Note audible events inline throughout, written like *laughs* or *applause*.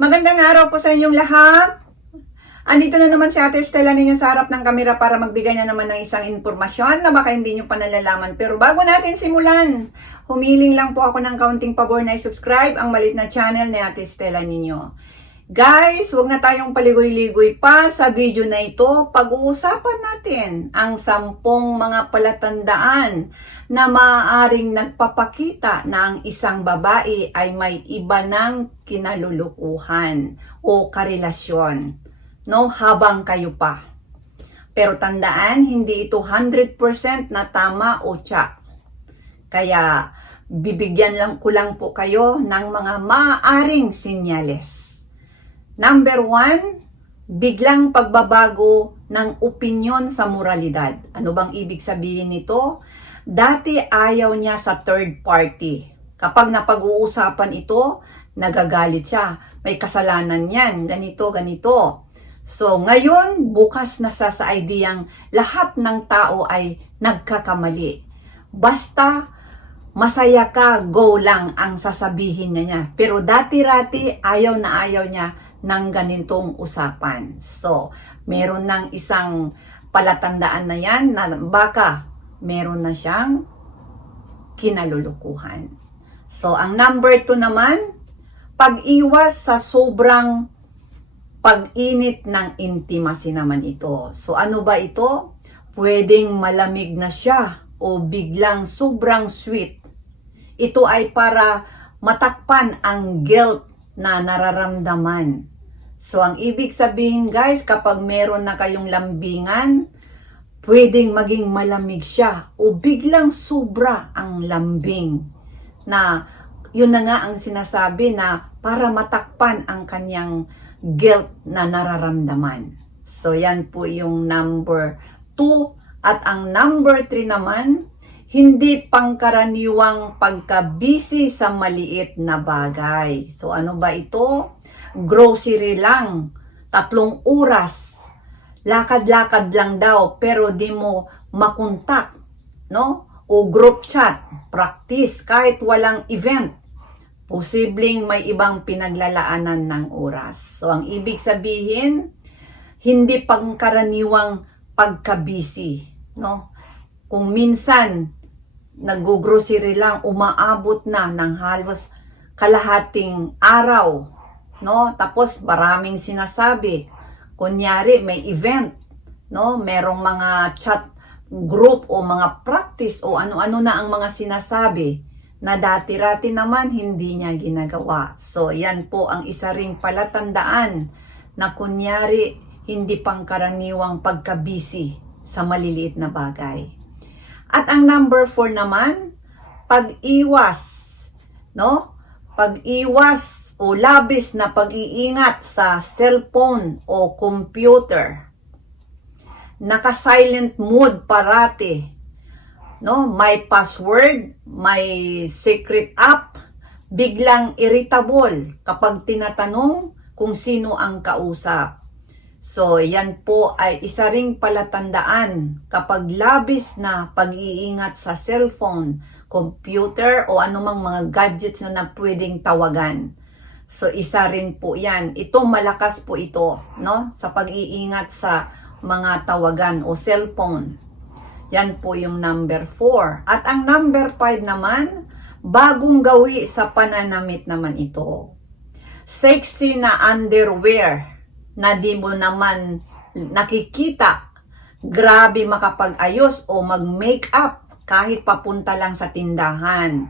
Magandang araw po sa inyong lahat. Andito na naman si Ate Estela ninyo sa harap ng kamera para magbigay na naman ng isang impormasyon na baka hindi nyo pa nalalaman. Pero bago natin simulan, humiling lang po ako ng kaunting pabor na i-subscribe ang malit na channel ni Ate Estela ninyo. Guys, huwag na tayong paligoy-ligoy pa sa video na ito. Pag-uusapan natin ang sampung mga palatandaan na maaaring nagpapakita na ang isang babae ay may iba ng kinalulukuhan o karelasyon no habang kayo pa. Pero tandaan, hindi ito 100% na tama o tsak. Kaya bibigyan lang ko lang po kayo ng mga maaaring sinyales. Number one, biglang pagbabago ng opinyon sa moralidad. Ano bang ibig sabihin nito? Dati ayaw niya sa third party. Kapag napag-uusapan ito, nagagalit siya. May kasalanan yan, ganito, ganito. So, ngayon, bukas na siya sa ideyang lahat ng tao ay nagkakamali. Basta masaya ka, go lang ang sasabihin niya niya. Pero dati-rati, ayaw na ayaw niya ng ganitong usapan. So, meron ng isang palatandaan na yan na baka meron na siyang kinalulukuhan. So, ang number two naman, pag-iwas sa sobrang pag-init ng intimacy naman ito. So, ano ba ito? Pwedeng malamig na siya o biglang sobrang sweet. Ito ay para matakpan ang guilt na nararamdaman. So, ang ibig sabihin guys, kapag meron na kayong lambingan, pwedeng maging malamig siya o biglang sobra ang lambing. Na yun na nga ang sinasabi na para matakpan ang kanyang guilt na nararamdaman. So, yan po yung number 2. At ang number 3 naman, hindi pangkaraniwang pagka-busy sa maliit na bagay. So, ano ba ito? Grocery lang. Tatlong oras. Lakad-lakad lang daw, pero di mo makontak. No? O group chat. Practice kahit walang event posibleng may ibang pinaglalaanan ng oras. So, ang ibig sabihin, hindi pangkaraniwang pagka-busy, no? Kung minsan, nag-grocery lang, umaabot na ng halos kalahating araw, no? Tapos, maraming sinasabi. Kunyari, may event, no? Merong mga chat group o mga practice o ano-ano na ang mga sinasabi na dati-rati naman hindi niya ginagawa. So, yan po ang isa ring palatandaan na kunyari hindi pangkaraniwang pagkabisi sa maliliit na bagay. At ang number four naman, pag-iwas, no? Pag-iwas o labis na pag-iingat sa cellphone o computer. Naka-silent mode parati, no? May password, may secret app, biglang irritable kapag tinatanong kung sino ang kausap. So, yan po ay isa ring palatandaan kapag labis na pag-iingat sa cellphone, computer o anumang mga gadgets na, na pwedeng tawagan. So, isa rin po yan. Ito, malakas po ito, no? Sa pag-iingat sa mga tawagan o cellphone. Yan po yung number 4. At ang number 5 naman, bagong gawi sa pananamit naman ito. Sexy na underwear na di mo naman nakikita. Grabe makapag-ayos o mag-makeup kahit papunta lang sa tindahan.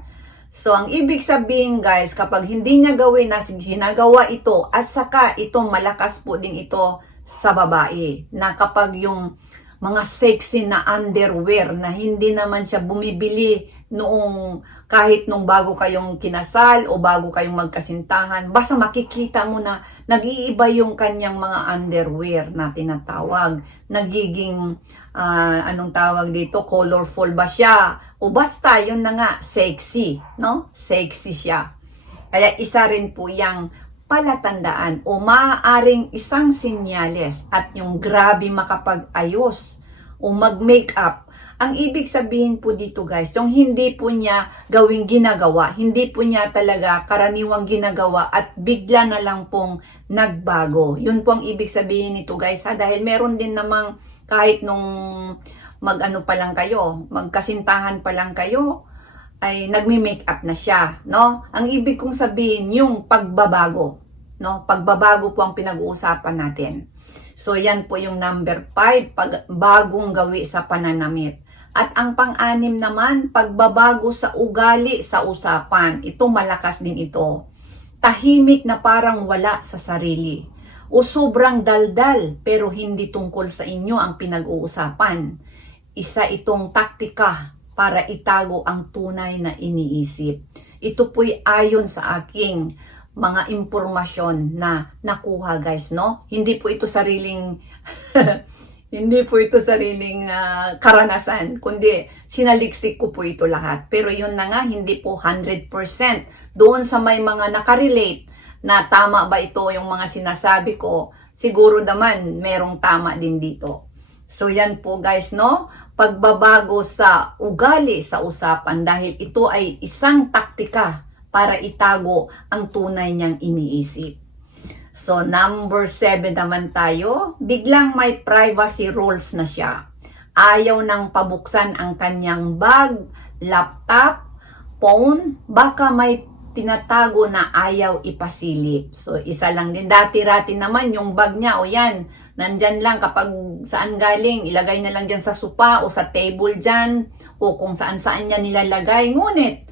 So, ang ibig sabihin guys, kapag hindi niya gawin na ginagawa ito at saka ito malakas po din ito sa babae na kapag yung mga sexy na underwear na hindi naman siya bumibili noong kahit nung bago kayong kinasal o bago kayong magkasintahan, basta makikita mo na nag-iiba yung kanyang mga underwear na tinatawag. Nagiging, ah, anong tawag dito, colorful ba siya? O basta, yun na nga, sexy, no? Sexy siya. Kaya isa rin po yung palatandaan o maaaring isang sinyales at yung grabe makapag-ayos o mag-makeup Ang ibig sabihin po dito guys, yung hindi po niya gawing ginagawa, hindi po niya talaga karaniwang ginagawa at bigla na lang pong nagbago. Yun po ang ibig sabihin nito guys ha, dahil meron din namang kahit nung mag-ano pa lang kayo, magkasintahan pa lang kayo, ay nagmi-make up na siya, no? Ang ibig kong sabihin, yung pagbabago, no? Pagbabago po ang pinag-uusapan natin. So, yan po yung number 5, pag bagong gawi sa pananamit. At ang pang-anim naman, pagbabago sa ugali sa usapan. Ito malakas din ito. Tahimik na parang wala sa sarili. O sobrang daldal pero hindi tungkol sa inyo ang pinag-uusapan. Isa itong taktika para itago ang tunay na iniisip. Ito po'y ayon sa aking mga impormasyon na nakuha guys, no? Hindi po ito sariling *laughs* hindi po ito sariling ah, karanasan, kundi sinaliksik ko po ito lahat. Pero yun na nga, hindi po 100%. Doon sa may mga nakarelate na tama ba ito yung mga sinasabi ko, siguro naman merong tama din dito. So yan po guys, no? Pagbabago sa ugali sa usapan dahil ito ay isang taktika para itago ang tunay niyang iniisip. So number 7 naman tayo, biglang may privacy rules na siya. Ayaw nang pabuksan ang kanyang bag, laptop, phone, baka may tinatago na ayaw ipasilip. So, isa lang din. Dati-rati naman yung bag niya, o yan, nandyan lang kapag saan galing, ilagay na lang dyan sa sopa o sa table dyan, o kung saan-saan niya nilalagay. Ngunit,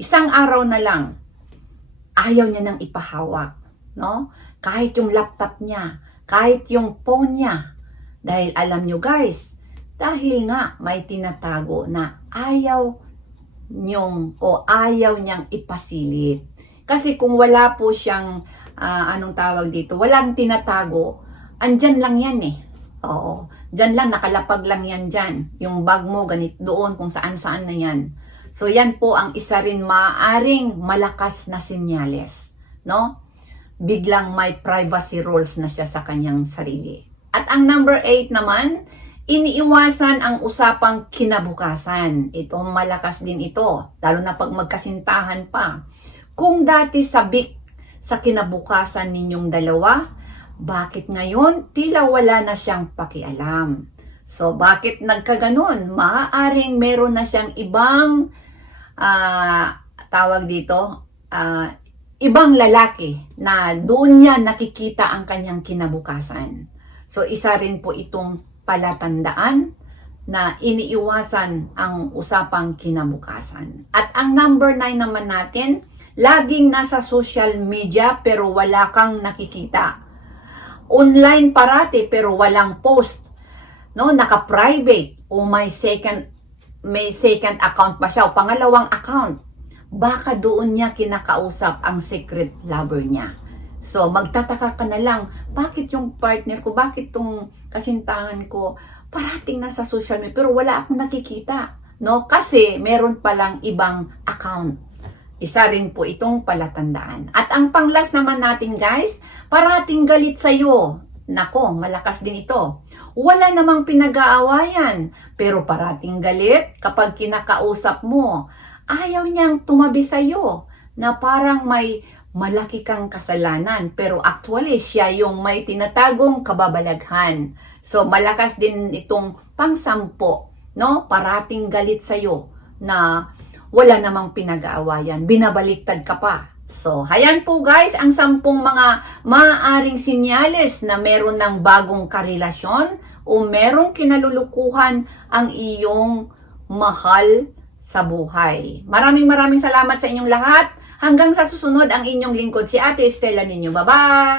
isang araw na lang, ayaw niya nang ipahawak. No? Kahit yung laptop niya, kahit yung phone niya. Dahil alam nyo guys, dahil nga may tinatago na ayaw niyong o ayaw niyang ipasilip. Kasi kung wala po siyang, ah, anong tawag dito, walang tinatago, andyan lang yan eh. Oo. Diyan lang, nakalapag lang yan dyan. Yung bag mo, ganit doon, kung saan-saan na yan. So, yan po ang isa rin maaring malakas na sinyales. No? Biglang may privacy rules na siya sa kanyang sarili. At ang number 8 naman, iniiwasan ang usapang kinabukasan. Ito, malakas din ito. Lalo na pag magkasintahan pa. Kung dati sabik sa kinabukasan ninyong dalawa, bakit ngayon tila wala na siyang pakialam? So, bakit nagkaganon? Maaaring meron na siyang ibang ah, tawag dito, ah, ibang lalaki na doon niya nakikita ang kanyang kinabukasan. So, isa rin po itong palatandaan na iniiwasan ang usapang kinabukasan. At ang number 9 naman natin, laging nasa social media pero wala kang nakikita. Online parati pero walang post. No, naka-private o may second may second account pa siya o pangalawang account. Baka doon niya kinakausap ang secret lover niya. So, magtataka ka na lang, bakit yung partner ko, bakit tong kasintahan ko, parating na sa social media, pero wala akong nakikita. No? Kasi, meron palang ibang account. Isa rin po itong palatandaan. At ang panglas naman natin guys, parating galit sa'yo. Nako, malakas din ito. Wala namang pinag-aawayan, pero parating galit kapag kinakausap mo. Ayaw niyang tumabi sa'yo na parang may malaki kang kasalanan pero actually siya yung may tinatagong kababalaghan. So malakas din itong pangsampo, no? Parating galit sa na wala namang pinag-aawayan, binabaliktad ka pa. So, hayan po guys ang sampung mga maaaring sinyales na meron ng bagong karelasyon o merong kinalulukuhan ang iyong mahal sa buhay. Maraming maraming salamat sa inyong lahat. Hanggang sa susunod ang inyong lingkod si Ate Estela ninyo. Bye-bye!